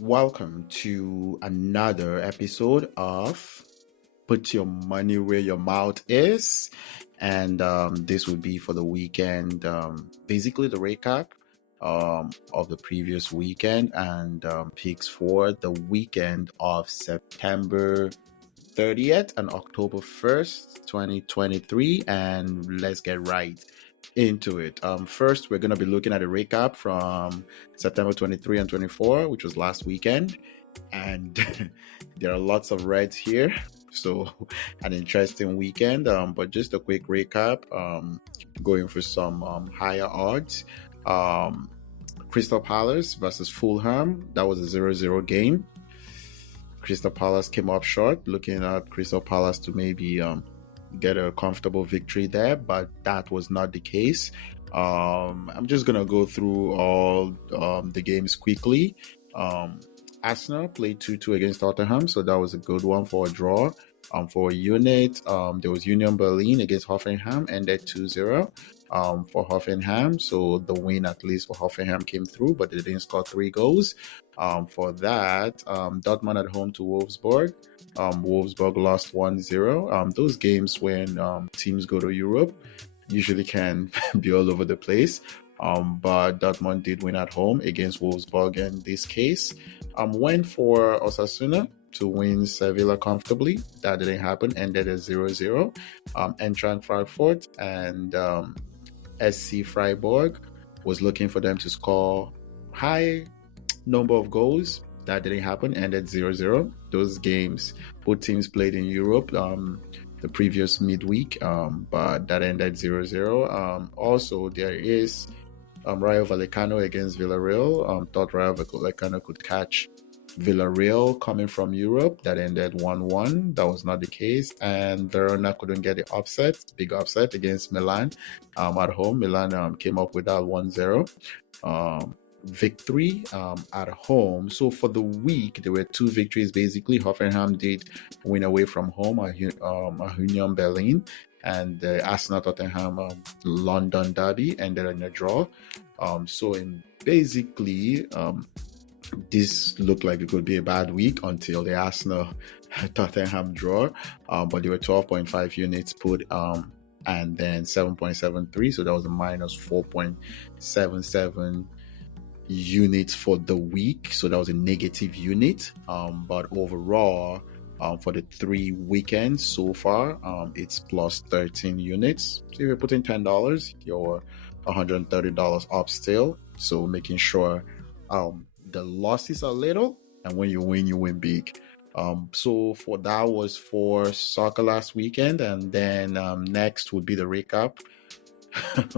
Welcome to another episode of Put Your Money Where Your Mouth Is. And this will be for the weekend, basically the recap of the previous weekend and picks for the weekend of September 30th and October 1st, 2023. And let's get right into it. First, we're going to be looking at a recap from September 23 and 24, which was last weekend. And there are lots of reds here. So an interesting weekend. But just a quick recap, going for some higher odds. Crystal Palace versus Fulham. That was a 0-0 game. Crystal Palace came up short, looking at Crystal Palace to maybe get a comfortable victory there, but that was not the case. I'm just going to go through all the games quickly. Arsenal played 2-2 against Tottenham, so that was a good one for a draw. For a unit, there was Union Berlin against Hoffenheim, ended 2-0 for Hoffenheim. So the win, at least for Hoffenheim, came through, but they didn't score 3 goals. For that, Dortmund at home to Wolfsburg. Wolfsburg lost 1-0. Those games when teams go to Europe usually can be all over the place. But Dortmund did win at home against Wolfsburg in this case. Went for Osasuna to win Sevilla comfortably. That didn't happen, ended at 0-0. Eintracht Frankfurt and SC Freiburg was looking for them to score high number of goals. That didn't happen, ended 0-0. Those games, both teams played in Europe the previous midweek, but that ended 0-0. Also, there is Rayo Vallecano against Villarreal. Thought Rayo Vallecano could catch Villarreal coming from Europe. That ended 1-1. That was not the case. And Verona couldn't get the upset, big upset against Milan at home. Milan came up with that 1-0 victory at home. So for the week, there were 2 victories basically. Hoffenheim did win away from home at Union Berlin, and the Arsenal Tottenham London derby ended in a draw. So in basically this looked like it could be a bad week until the Arsenal Tottenham draw, but there were 12.5 units put and then 7.73, so that was a minus 4.77 units for the week, so that was a negative unit. But overall, for the 3 weekends so far, it's plus 13 units. So if you're putting $10, you're $130 up still. So making sure the losses are little, and when you win big. So for that was for soccer last weekend, and then next would be the recap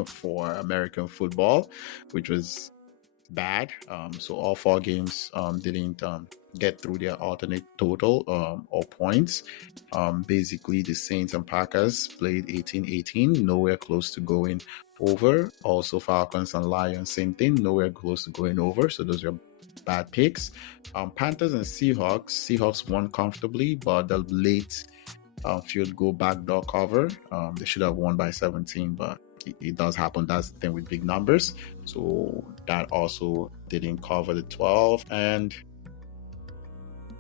for American football, which was bad. So all 4 games didn't get through their alternate total or points. Basically, the Saints and Packers played 18-18, nowhere close to going over. Also, Falcons and Lions, same thing, nowhere close to going over. So those are bad picks. Panthers and Seahawks won comfortably, but the late field goal backdoor cover, they should have won by 17, but it does happen. That's the thing with big numbers. So that also didn't cover the 12. And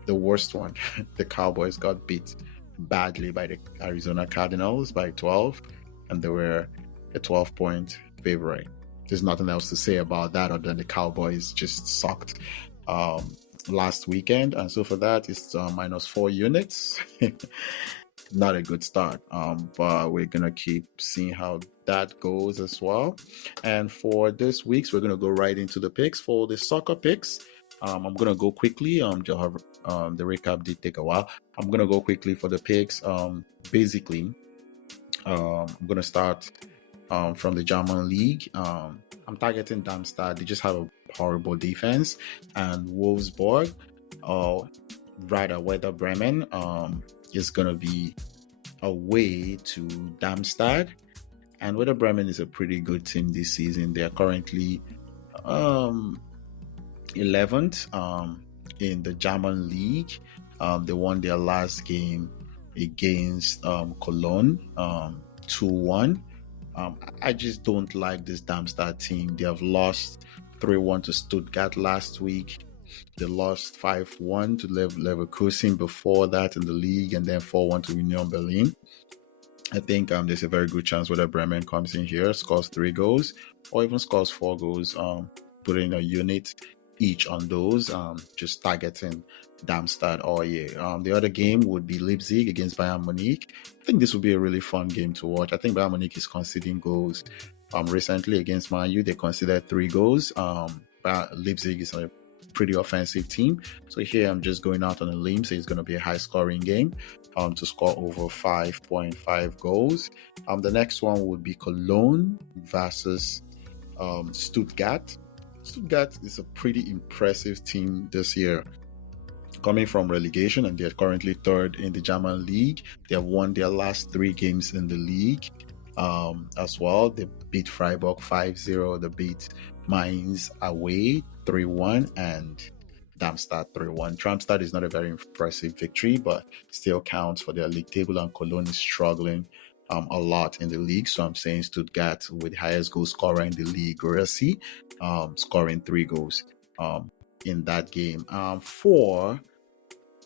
the worst one, the Cowboys got beat badly by the Arizona Cardinals by 12, and they were a 12-point favorite. There's nothing else to say about that other than the Cowboys just sucked last weekend. And so for that, it's minus 4 units. Not a good start, but we're gonna keep seeing how that goes as well. And for this week's, we're gonna go right into the picks. For the soccer picks, I'm gonna go quickly. The recap did take a while. I'm gonna go quickly for the picks. Basically, I'm gonna start from the German league. I'm targeting Darmstadt. They just have a horrible defense, and Wolfsburg, rather Werder Bremen, is going to be away to Darmstadt. And Werder Bremen is a pretty good team this season. They are currently 11th in the German league. They won their last game against Cologne 2-1. I just don't like this Darmstadt team. They have lost 3-1 to Stuttgart last week. They lost 5-1 to Leverkusen before that in the league, and then 4-1 to Union Berlin. I think there's a very good chance whether Bremen comes in here, scores 3 goals, or even scores 4 goals, putting a unit each on those, just targeting Darmstadt all year. The other game would be Leipzig against Bayern Munich. I think this would be a really fun game to watch. I think Bayern Munich is conceding goals. Recently against Man U, they conceded 3 goals. But Leipzig is a pretty offensive team. So here I'm just going out on a limb, so it's going to be a high-scoring game to score over 5.5 goals. The next one would be Cologne versus Stuttgart. Stuttgart is a pretty impressive team this year, coming from relegation, and they're currently third in the German league. They have won their last 3 games in the league as well. They beat Freiburg 5-0. They beat Mainz away 3-1 and Darmstadt 3-1. Darmstadt is not a very impressive victory, but still counts for their league table, and Cologne is struggling a lot in the league. So I'm saying Stuttgart with the highest goal scorer in the league, Rossi, scoring 3 goals in that game. For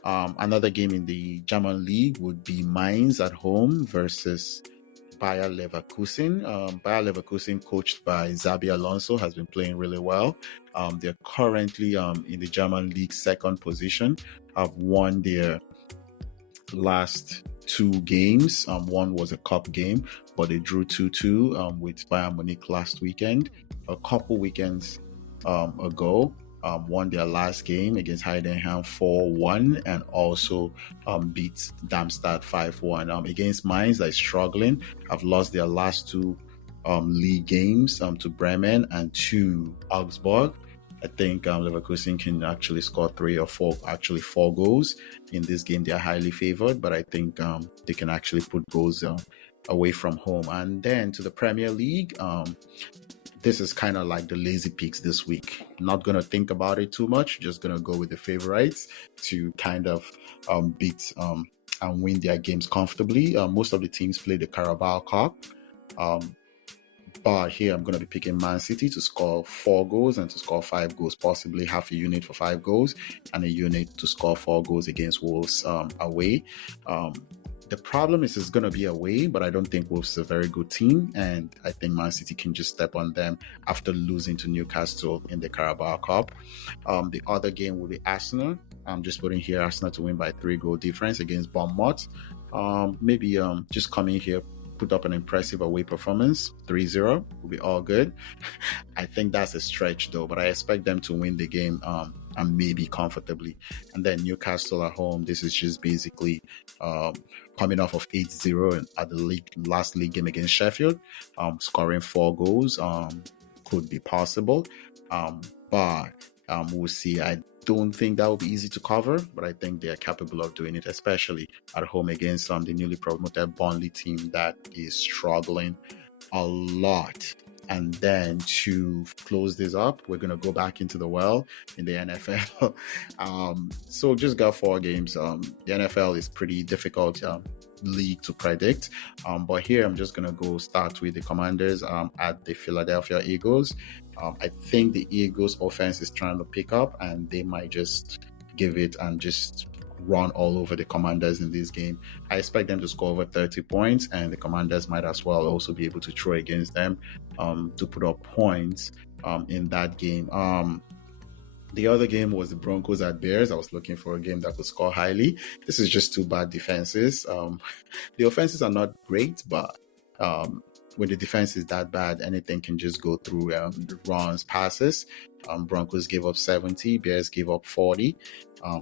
another game in the German league would be Mainz at home versus Bayer Leverkusen. Bayer Leverkusen, coached by Xabi Alonso, has been playing really well. They're currently in the German league second position, have won their last 2 games. One was a cup game, but they drew 2-2 with Bayern Munich last weekend. A couple weekends ago, won their last game against Heidenheim 4-1 and also beat Darmstadt 5-1. Against Mainz, they're struggling, have lost their last 2 league games to Bremen and to Augsburg. I think Leverkusen can actually score 3 or 4, actually 4 goals in this game. They're highly favored, but I think they can actually put goals away from home. And then to the Premier League, this is kind of like the lazy picks this week. Not going to think about it too much, just going to go with the favorites to kind of beat and win their games comfortably. Most of the teams play the Carabao Cup. But here I'm going to be picking Man City to score 4 goals and to score 5 goals, possibly half a unit for 5 goals and a unit to score 4 goals against Wolves away. The problem is it's going to be away, but I don't think Wolves is a very good team, and I think Man City can just step on them after losing to Newcastle in the Carabao Cup. The other game will be Arsenal. I'm just putting here Arsenal to win by 3-goal difference against Bournemouth. Maybe just come in here, put up an impressive away performance, 3-0 will be all good. I think that's a stretch though, but I expect them to win the game and maybe comfortably. And then Newcastle at home, this is just basically coming off of 8-0 at the last league game against Sheffield. Scoring 4 goals could be possible, but we'll see. I don't think that will be easy to cover, but I think they are capable of doing it, especially at home against the newly promoted Burnley team that is struggling a lot. And then to close this up, we're going to go back into the well in the NFL. So just got 4 games. The NFL is pretty difficult league to predict. But here I'm just going to go start with the Commanders at the Philadelphia Eagles. I think the Eagles offense is trying to pick up, and they might just give it and just run all over the Commanders in this game. I expect them to score over 30 points, and the Commanders might as well also be able to throw against them to put up points in that game. The other game was the Broncos at Bears. I was looking for a game that could score highly. This is just 2 bad defenses. The offenses are not great, but when the defense is that bad, anything can just go through runs, passes. Broncos gave up 70, Bears gave up 40.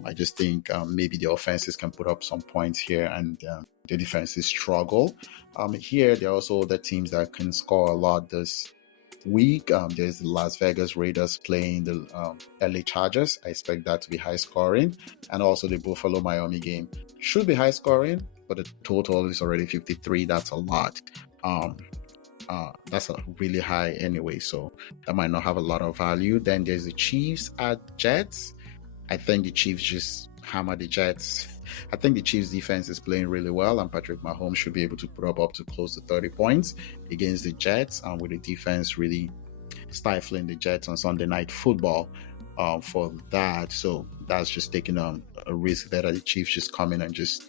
I just think maybe the offenses can put up some points here and the defenses struggle. Here, there are also other teams that can score a lot this week. There's the Las Vegas Raiders playing the LA Chargers. I expect that to be high scoring. And also the Buffalo Miami game should be high scoring, but the total is already 53. That's a lot. That's a really high anyway, so that might not have a lot of value. Then there's the Chiefs at Jets. I think the Chiefs just hammer the Jets. I think the Chiefs defense is playing really well, and Patrick Mahomes should be able to put up to close to 30 points against the Jets, with the defense really stifling the Jets on Sunday Night Football. for that. So that's just taking a risk there that the Chiefs just come in and just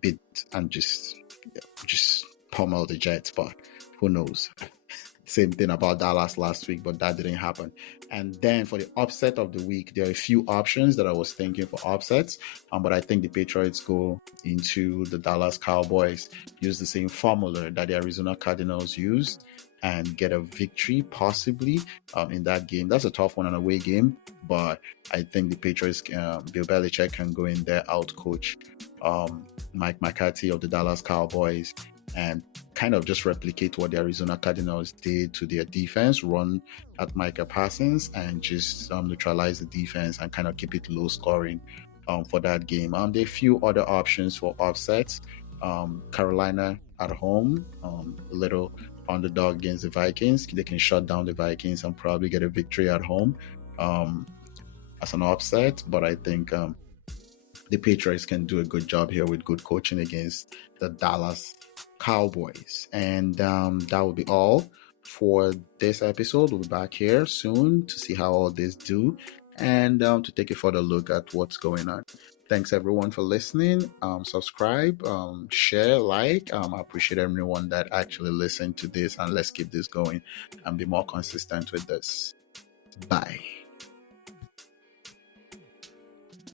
beat and just pummel the Jets. But who knows? Same thing about Dallas last week, but that didn't happen. And then for the upset of the week, there are a few options that I was thinking for upsets, but I think the Patriots go into the Dallas Cowboys, use the same formula that the Arizona Cardinals used, and get a victory possibly in that game. That's a tough one, an away game, but I think the Patriots, Bill Belichick can go in there, out coach Mike McCarthy of the Dallas Cowboys, and kind of just replicate what the Arizona Cardinals did to their defense, run at Micah Parsons and just neutralize the defense and kind of keep it low scoring for that game. There are a few other options for offsets. Carolina at home, a little underdog against the Vikings. They can shut down the Vikings and probably get a victory at home as an upset, but I think the Patriots can do a good job here with good coaching against the Dallas Cowboys. And that will be all for this episode. We'll be back here soon to see how all this do and to take a further look at what's going on. Thanks everyone for listening. Subscribe, share, like. I appreciate everyone that actually listened to this, and let's keep this going and be more consistent with this. Bye.